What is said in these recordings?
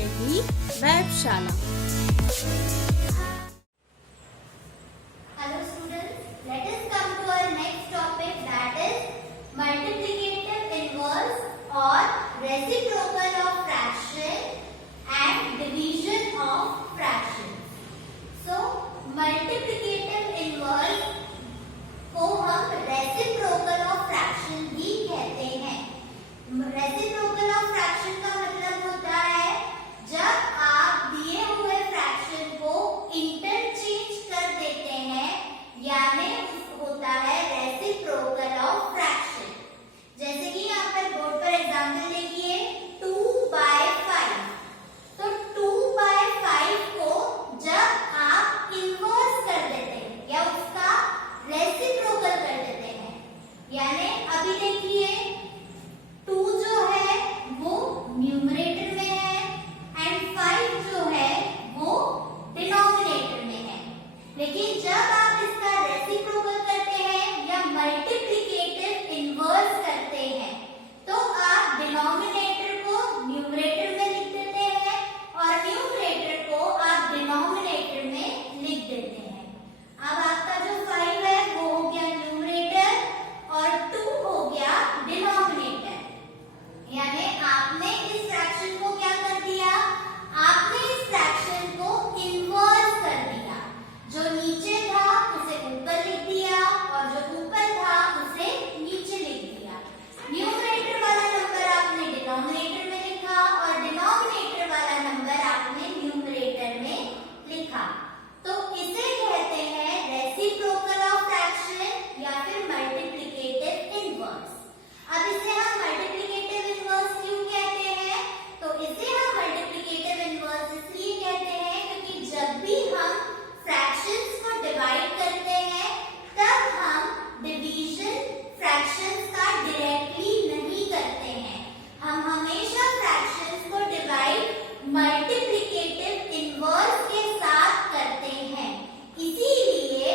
के ही वेबशाला। Hello students, let us come to our next topic, that is multiplicative inverse or reciprocal of fraction and division of fractions. So multiplicative inverse को हम reciprocal of fraction भी कहते हैं। reciprocal of fraction का मतलब होता है जब आप दिए हुए फ्रैक्शन को इंटरचेंज कर देते हैं, यानी होता है रेसिप्रोकल ऑफ फ्रैक्शन। जैसे कि यहाँ पर बोर्ड पर एग्जांपल देखिए 2/5, तो 2/5 को जब आप इन्वर्स कर देते हैं या उसका रेसिप्रोकल कर देते हैं, यानी अभी देखिए 2 जो है वो न्यूमरेटर में है एंड 5 जो है वो डिनोमिनेटर में है। लेकिन जब आप इसका रेसिप्रोकल करते हैं या मल्टीप्लिकेटिव इन्वर्स करते हैं, तो आप डिनोमिनेटर को न्यूमरेटर में लिख देते हैं और न्यूमरेटर को आप डिनोमिनेटर में लिख देते हैं। अब आपका जो 5 है वो हो गया न्यूमरेटर और 2 हो गया डिनोमिनेटर। यानी आपने इस फ्रैक्शन को क्या कर दिया, आपने इस फ्रैक्शन को इन्वर्स कर दिया। जो नीचे था उसे ऊपर लिख दिया और जो ऊपर था उसे नीचे लिख दिया। न्यूमरेटर वाला नंबर आपने डिनोमिनेटर में लिखा और डिनोमिनेटर वाला नंबर आपने न्यूमरेटर में लिखा। तो इसे कहते हैं रेसिप्रोकल ऑफ फ्रैक्शन या फिर मल्टीप्लिकेटिव इन्वर्स। अब इसे हम मल्टीप्लिकेटिव इन्वर्स क्यों कहते हैं, तो इसे हम मल्टीप्लिकेटिव इन्वर्स इसलिए कहते हैं क्योंकि जब भी हम फ्रैक्शंस को डिवाइड करते हैं तब हम डिवीजन फ्रैक्शंस का डायरेक्टली नहीं करते हैं, हम हमेशा फ्रैक्शंस को डिवाइड मल्टीप्लिकेटिव इन्वर्स के साथ करते हैं। इसीलिए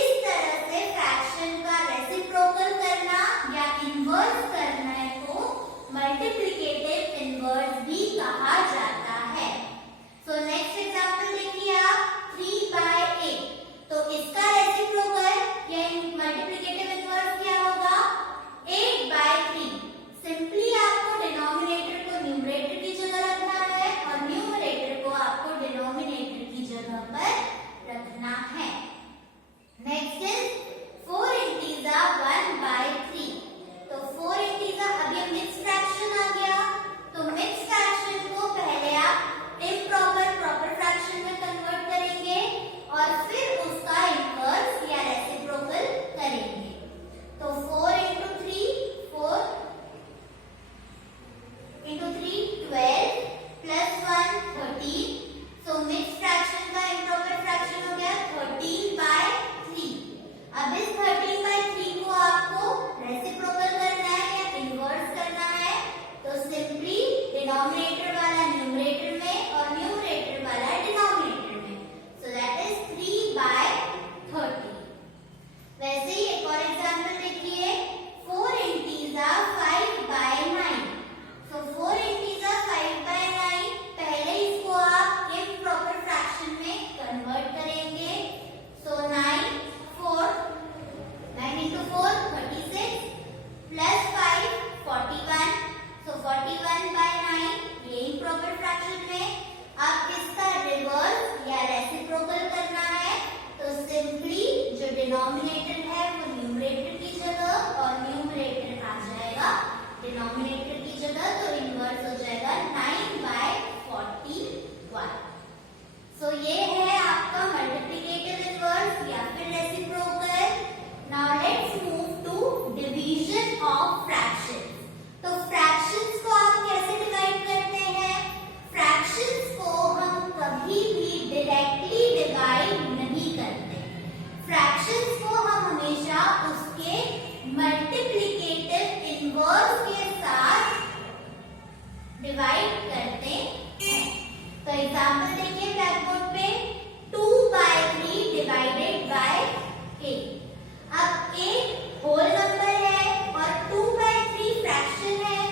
इस तरह से फ्रैक्शन का रेसिप्रोकल करना या इन्वर्स करने को मल्टीप्लिकेटिव इन्वर्स भी कहा जाता है। सो नेक्स्ट एग्जांपल देखिए आप 3/8, तो इसका रेसिप्रोकल या मल्टीप्लिकेटिव इन्वर्स क्या होगा 8/3। सिंपली आपको डिनोमिनेटर को न्यूमरेटर की जगह रखना है और न्यूमरेटर को आपको डिनोमिनेटर की जगह पर रखना है। नेक्स्ट इज 4 इंटीजा 1/3, तो 4 इंटीजा अभी मिक्स फ्रैक्शन आ गया, तो मिक्स फ्रैक्शन को पहले आप इम्प्रॉपर प्रॉपर फ्रैक्शन में कन्वर्ट करेंगे और फिर उसका इन्वर्स या रेसिप्रोकल करेंगे। तो 4 into 3 4 into 3 12 plus 1 13, so mix fraction का इम्प्रॉपर फ्रैक्शन हो गया 13/3। अब इस 13/3 को आपको रेसिप्रोकल करना है या इन्वर्स करना है, तो सिंपली डिनोमिनेटर वाला न्यूमरेटर में और न्यूमरेटर वाला डिनोमिनेटर में, सो दैट इज 3/30। वैसे ही एक और एग्जांपल देखिए 4 इंटीजा 5/9, तो 4 इंटीजा 5/9, पहले इसको आप इम्प्रॉपर फ्रैक्शन में कन्वर्ट करेंगे। सो 9 into 4 36 plus 5 41, so 41/9, ये इम्प्रॉपर फ्रैक्शन में। अब इसका रिवर्स या रेसिप्रोकल करना है, तो सिंपली जो डिनोमिनेटर है वो न्यूमरेटर की जगह और न्यूमरेटर आ जाएगा डिनोमिनेटर की जगह, तो इन्वर्स हो जाएगा 9/41। सो ये है आपका मल्टीप्लिकेटिव इन्वर्स या फिर reciprocal. Now let's move to division of fractions. तो फ्रैक्शंस को आप कैसे डिवाइड करते हैं, फ्रैक्शंस को हम कभी भी डायरेक्टली डिवाइड नहीं करते, फ्रैक्शंस को हम हमेशा उसके मल्टीप्लिकेटिव इन्वर्स के साथ डिवाइड करते हैं। तो एग्जांपल देखिए ब्लैक बोर्ड पे 2/3 डिवाइडेड बाय 8। अब 8 होल नंबर है और 2/3 फ्रैक्शन है,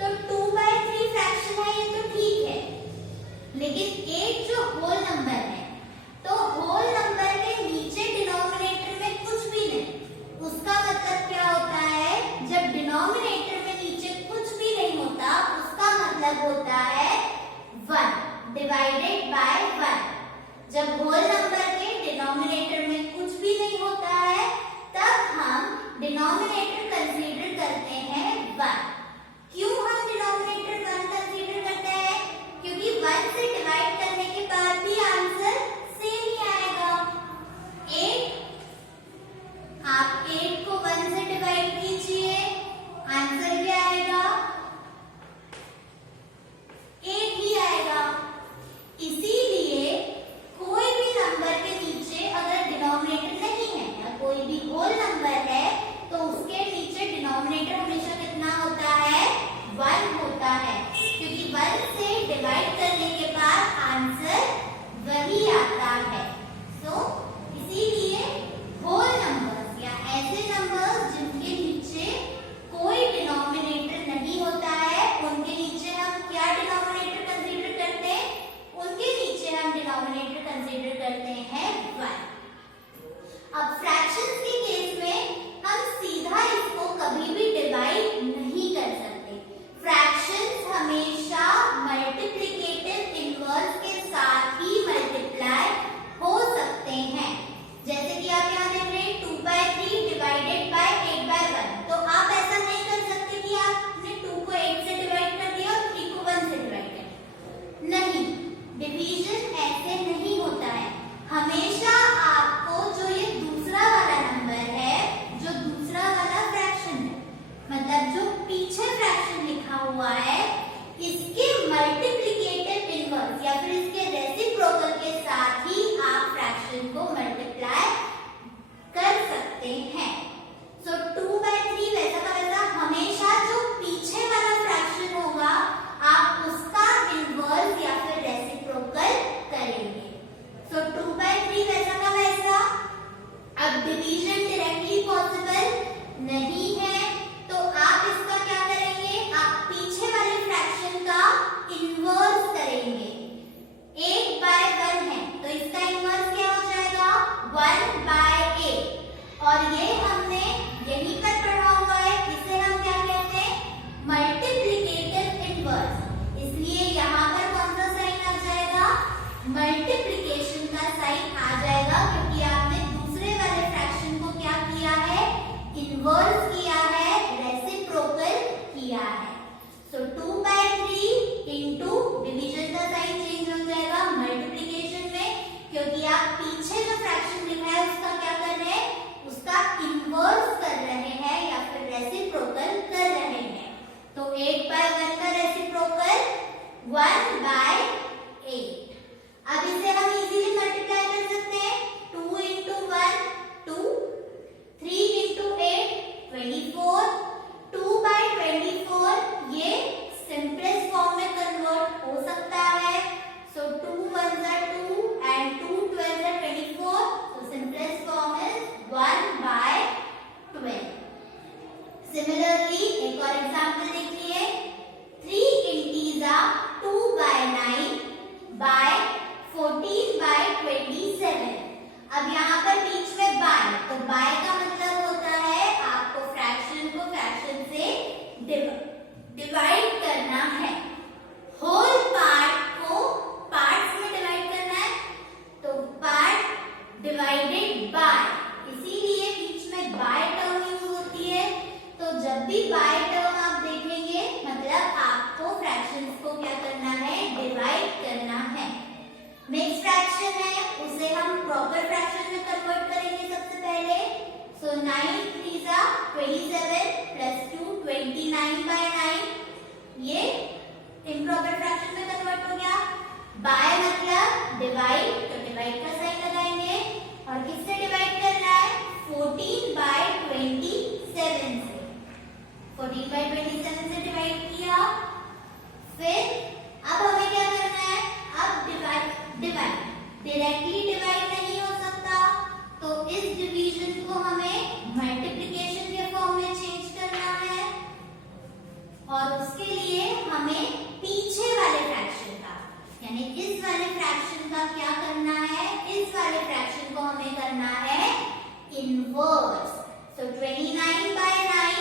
तो 2/3 फ्रैक्शन है ये तो ठीक है, मतलब होता है 1 डिवाइडेड बाय 1। जब होल नंबर के डिनोमिनेटर में कुछ भी नहीं होता है तब हम डिनोमिनेटर कंसीडर करते हैं 1। क्यों हम डिनोमिनेटर 1 कंसीडर करते हैं? क्योंकि 1 से डिवाइड करने के बाद भी आंसर सेम ही आएगा। 8, आप 8 को 1 से डिवाइड कीजिए, आंसर क्या आएगा? 8 ही आएगा। इसीलिए कोई भी नंबर के नीचे अगर डिनोमिनेटर नहीं है या कोई भी होल नंबर है तो उसके नीचे डिनोमिनेटर हमेशा कितना होता है? 1 होता है, क्योंकि 1 से डिवाइड करने के बाद आंसर वही आता है। तो इसीलिए होल नंबर्स या ऐसे नंबर्स जिनके नीचे कोई डिनोमिनेटर नहीं होता है उनके नीचे हम क्या डिनोमिनेटर कंसीडर करते हैं? उनके नीचे हम डिनोमिनेटर कंसीडर करते हैं 1। अब फ्रैक्शंस के केस में हम सीधा इसको कभी भी डिवाइड नहीं कर सकते। फ्रैक्शंस हमेशा मल्टीप्लिकेटिव इनवर्स के साथ ही मल्टीप्लाई हो सकते हैं। जैसे कि आप यहाँ देख रहे हैं 2/3 डिवाइडेड बाय 8/1। तो आप ऐसा नहीं कर सकते कि आपने 2 को 8 से डिवाइड कर दिया और 3 को 1 से डिवाइड कर दिया। नहीं, डिवीजन ऐसे नहीं होता है। हमेशा आपको जो ये दूसरा वाला नंबर है, जो दूसरा वाला फ्रैक्शन है, मतलब जो पीछे फ्रैक्शन लिखा हुआ है, इसके मल्टीप्लिकेटिव इनवर्स या फिर इसके रेसिप्रोकल के साथ ही आप फ्रैक्शन को मल्टीप्लाई कर सकते हैं। सो 2/3 वैसा का वैसा हमेशा जो पीछे वाला फ्रैक्शन होगा आप उसका इनवर्स या फिर रेसिप्रोकल करेंगे। सो 2/3 वैसा का वैसा। अब डिवीजन डायरेक्टली पॉसिबल नहीं है तो आप इसका क्या करेंगे? आप पीछे वाले फ्रैक्शन का इनवर्स करेंगे। 8/1 है तो इसका इनवर्स क्या हो जाएगा? 1/8। और ये हमने यहीं पर पढ़ा हुआ है, इसे हम क्या कहते हैं? Multiplicative inverse. इसलिए यहाँ पर कौन सा साइन आ जाएगा? मल्टीप्लिकेशन का साइन आ जाएगा, क्योंकि आपने दूसरे वाले फ्रैक्शन को क्या किया है? इनवर्स किया है, रेसिप्रोकल किया है। सो 2/3 इंटू डिवीजन का साइन चेंज हो जाएगा मल्टीप्लिकेशन में, क्योंकि आप पीछे जो फ्रैक्शन लिखा है उसका क्या कर रहे हैं? उसका इनवर्स कर रहे हैं या फिर रेसिप्रोकल कर रहे हैं। तो 8/1 का रेसिप्रोकल 1/8। अब इसे हम इजीली मल्टीप्लाई कर सकते हैं। 2 into 1 2, 3 into 8 24, 2/24 ये सिंपलेस्ट फॉर्म में कन्वर्ट हो सकता है। सो 2 1s are 2 and 2 12s are 24. So simplest form is 1/12. Similarly, एक और एग्जांपल देखिए। 3 inches are 2/9 by 14/27। अब यहाँ पर बीच में बाय, तो बाय का मतलब होता है आपको फ्रैक्शन को फ्रैक्शन से डिवाइड करना है। होल पार्ट को पार्ट्स में डिवाइड करना है, तो पार्ट डिवाइडेड बाय, इसीलिए बीच में बाय टर्म यूज होती है। तो जब भी बाय टर्म आप देखेंगे मतलब आपको फ्रैक्शंस को क्या करना है? डिवाइड करना है। मिक्स फ्रैक्शन है, उसे हम प्रॉपर फ्रैक्शन में कन्वर्ट करेंगे सबसे पहले। सो 9 3s are 27 plus 2 29/9। ये इम्प्रॉपर फ्रैक्शन में कन्वर्ट हो गया। बाय मतलब डिवाइड, तो डिवाइड का साइन लगाएंगे और किससे डिवाइड करना है? 14/27 से। 14/27 से डिवाइड किया। फिर अब हमें क्या करना है? अब डिवाइड डायरेक्टली डिवाइड नहीं हो सकता, तो इस डिवीजन को हमें मल्टीप्लिकेशन के फॉर्म में चेंज करना है और उसके लिए हमें पीछे वाले फ्रैक्शन का यानी इस वाले फ्रैक्शन का क्या करना है? इस वाले फ्रैक्शन को हमें करना है इनवर्स। सो 29/9